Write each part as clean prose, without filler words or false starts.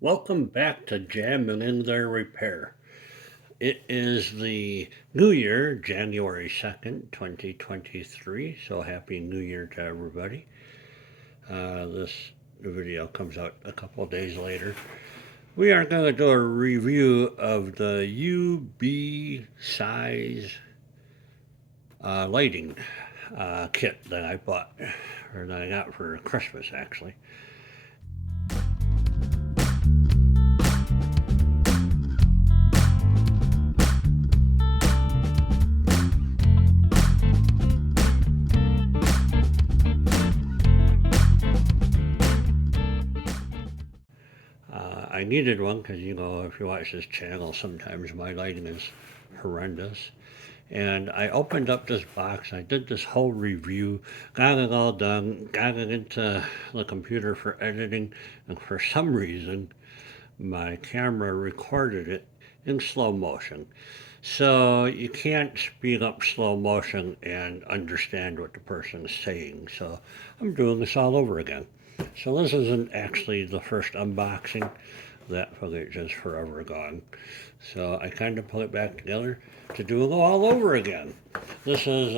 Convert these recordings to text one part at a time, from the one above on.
Welcome back to Jamming in Their Repair. It is the new year, January 2nd, 2023. So happy new year to everybody. This video comes out a couple of days later. We are going to do a review of the Ubeesize lighting kit that I bought, or that I got for Christmas actually. I needed one because, if you watch this channel, sometimes my lighting is horrendous. And I opened up this box. I did this whole review, got it all done, got it into the computer for editing, and for some reason, my camera recorded it in slow motion. So you can't speed up slow motion and understand what the person is saying. So I'm doing this all over again. So this isn't actually the first unboxing. That footage is forever gone. So I kind of put it back together to do it all over again. This is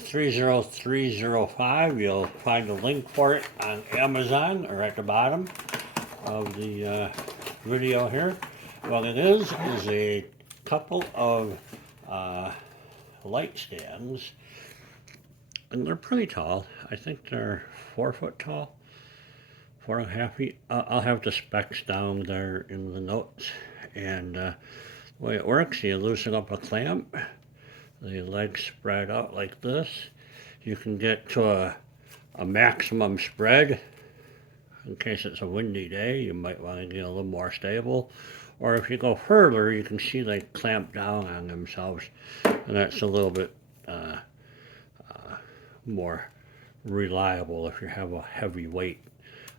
30305. You'll find a link for it on Amazon or at the bottom of the video here. What it is a couple of light stands, and they're pretty tall. I think they're 4 foot tall. 4.5 feet. I'll have the specs down there in the notes. And the way it works, you loosen up a clamp, the legs spread out like this. You can get to a maximum spread. In case it's a windy day, you might want to get a little more stable. Or if you go further, you can see they clamp down on themselves, and that's a little bit more reliable if you have a heavy weight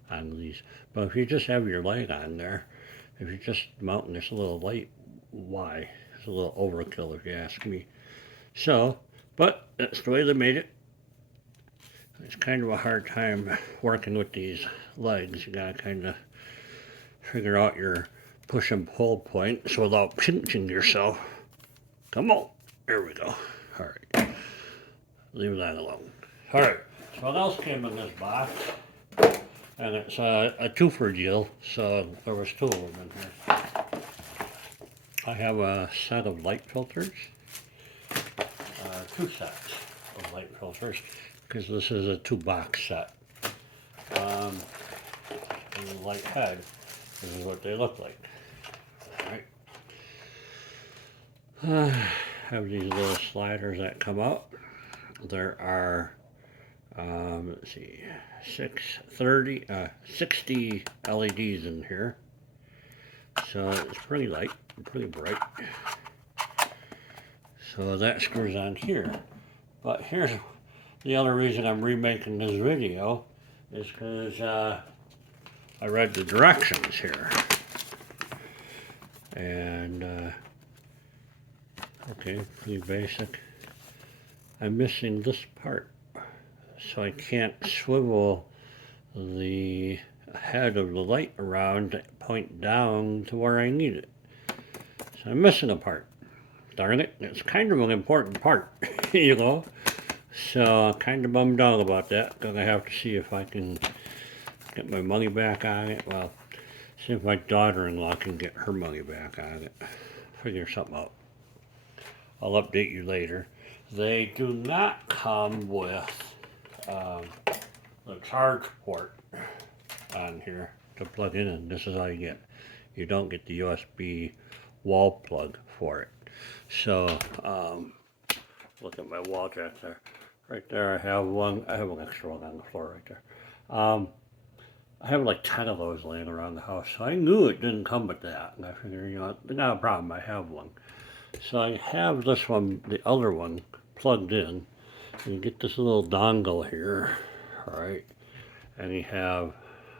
on these. But if you just have your leg on there, if you're just mounting this a little light, why? It's a little overkill if you ask me. So, but that's the way they made it. It's kind of a hard time working with these legs. You gotta kind of figure out your push and pull points without pinching yourself. Come on, there we go. All right, leave that alone. All right, so what else came in this box? And it's a twofer deal, so there was two of them in here. I have a set of light filters, two sets of light filters, because this is a 2-box set. And the light head, this is what they look like. All right. Have these little sliders that come out. There are, let's see, 60 LEDs in here. So it's pretty light, pretty bright. So that screws on here. But here's the other reason I'm remaking this video, is because I read the directions here. And, okay, pretty basic. I'm missing this part, so I can't swivel the head of the light around to point down to where I need it. So I'm missing a part. Darn it, it's kind of an important part, So I'm kind of bummed out about that. Gonna have to see if I can get my money back on it. Well, see if my daughter-in-law can get her money back on it. Figure something out. I'll update you later. They do not come with the charge port on here to plug in, and this is all you get. You don't get the USB wall plug for it. So, look at my wall jack there. Right there I have one. I have an extra one on the floor right there. I have like 10 of those laying around the house. So I knew it didn't come with that. And I figured, not a problem, I have one. So I have this one, the other one, plugged in. You get this little dongle here, all right? And you have,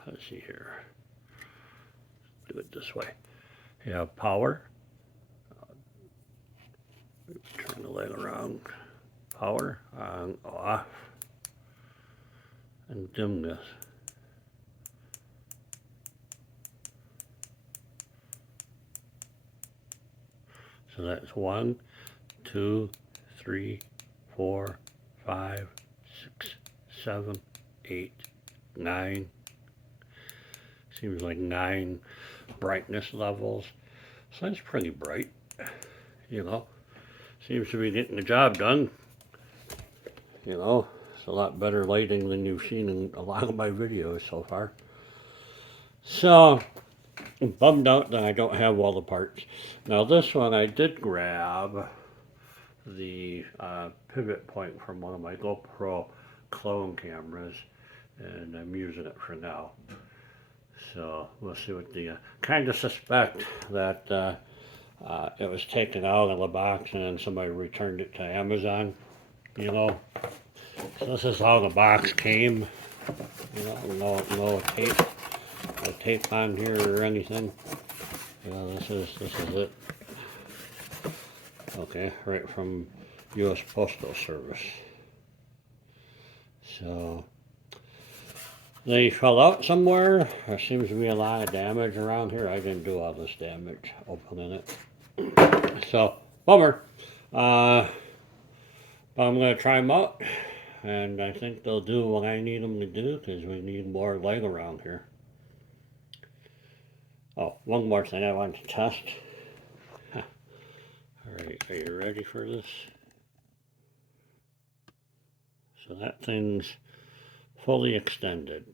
let's see here, do it this way. You have power. Turn the light around. Power on, off, and dim this. So that's 1, 2, 3, 4, 5, 6, 7, 8, 9. Seems like 9 brightness levels. So that's pretty bright, you know. Seems to be getting the job done. You know, it's a lot better lighting than you've seen in a lot of my videos so far. So, I'm bummed out that I don't have all the parts. Now this one I did grab the pivot point from one of my GoPro clone cameras, and I'm using it for now. So we'll see what the kind of suspect that it was taken out of the box and then somebody returned it to Amazon, you know. So this is how the box came, you know, no tape on here or anything. You know, this is it. Okay, right from U.S. Postal Service. So they fell out somewhere. There seems to be a lot of damage around here. I didn't do all this damage opening it. So, bummer. But I'm going to try them out. And I think they'll do what I need them to do, because we need more light around here. Oh, one more thing I want to test. Alright, are you ready for this? So that thing's fully extended.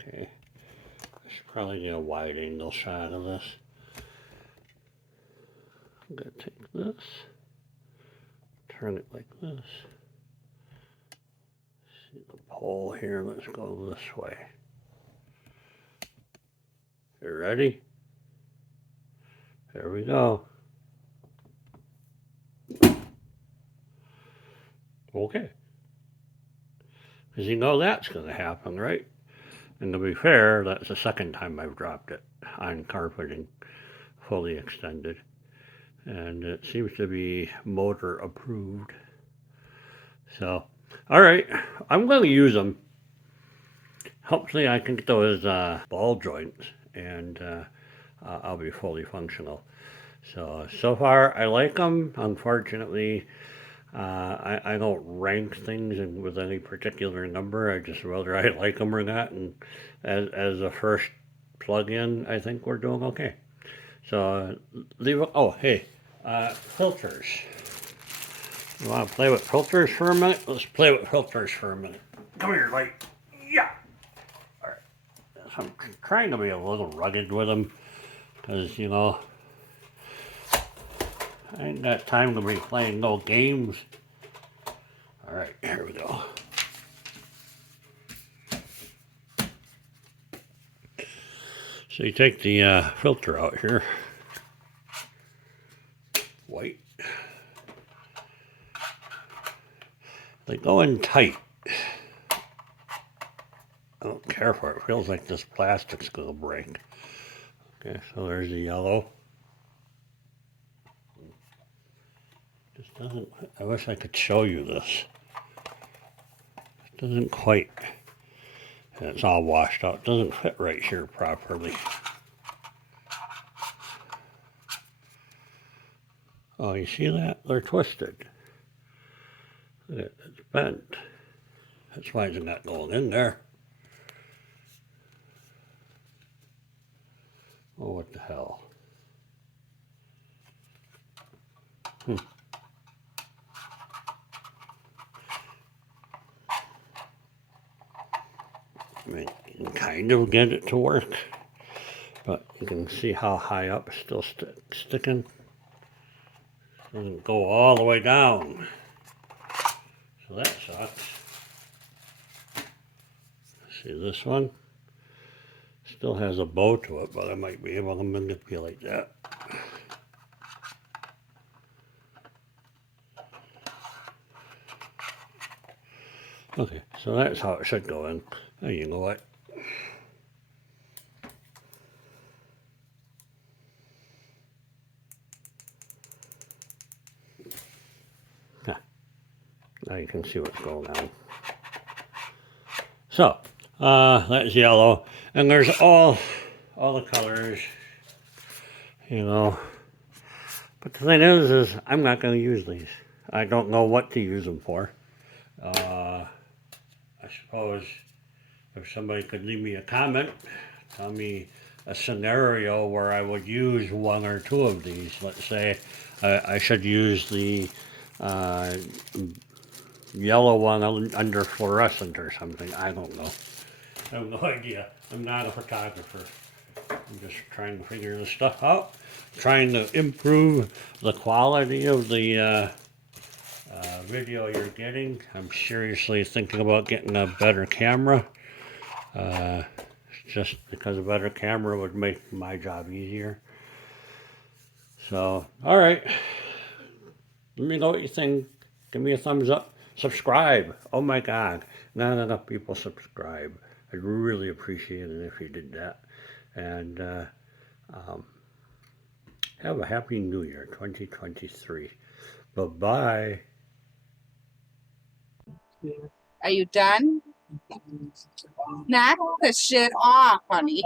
Okay, I should probably get a wide angle shot of this. I'm going to take this, turn it like this. See the pole here, let's go this way. You ready? There we go. Okay. Because you know that's going to happen, right? And to be fair, that's the second time I've dropped it on carpeting, fully extended. And it seems to be motor approved. So, alright, I'm going to use them. Hopefully I can get those ball joints, and I'll be fully functional. So far I like them. Unfortunately, I don't rank things with any particular number. I just whether I like them or not. And as a first plug-in, I think we're doing okay. So leave it. Oh, hey, filters. You want to play with filters for a minute? Let's play with filters for a minute. Come here, Light. Yeah. All right. So I'm trying to be a little rugged with them, because you know, I ain't got time to be playing no games. Alright, here we go. So you take the filter out here. White. They go in tight. I don't care for it. It feels like this plastic's going to break. Okay, so there's the yellow. Just doesn't, I wish I could show you this. It doesn't quite, and it's all washed out. It doesn't fit right here properly. Oh, you see that? They're twisted. It's bent. That's why it's not going in there. Oh, what the hell. I mean, you can kind of get it to work, but you can see how high up it's still sticking. It doesn't go all the way down, so that sucks. See this one? Still has a bow to it, but I might be able to manipulate that. Okay, so that's how it should go in. Oh, you know what? Now you can see what's going on. So, that's yellow. And there's all the colors, you know. But the thing is I'm not going to use these. I don't know what to use them for. I suppose if somebody could leave me a comment, tell me a scenario where I would use one or two of these. Let's say I should use the uh, yellow one under fluorescent or something. I don't know. I have no idea. I'm not a photographer. I'm just trying to figure this stuff out. Trying to improve the quality of the video you're getting. I'm seriously thinking about getting a better camera. Just because a better camera would make my job easier. So, all right. Let me know what you think. Give me a thumbs up. Subscribe. Oh my God. Not enough people subscribe. I'd really appreciate it if you did that. And have a happy new year, 2023. Bye-bye. Are you done? Knock the shit off, honey.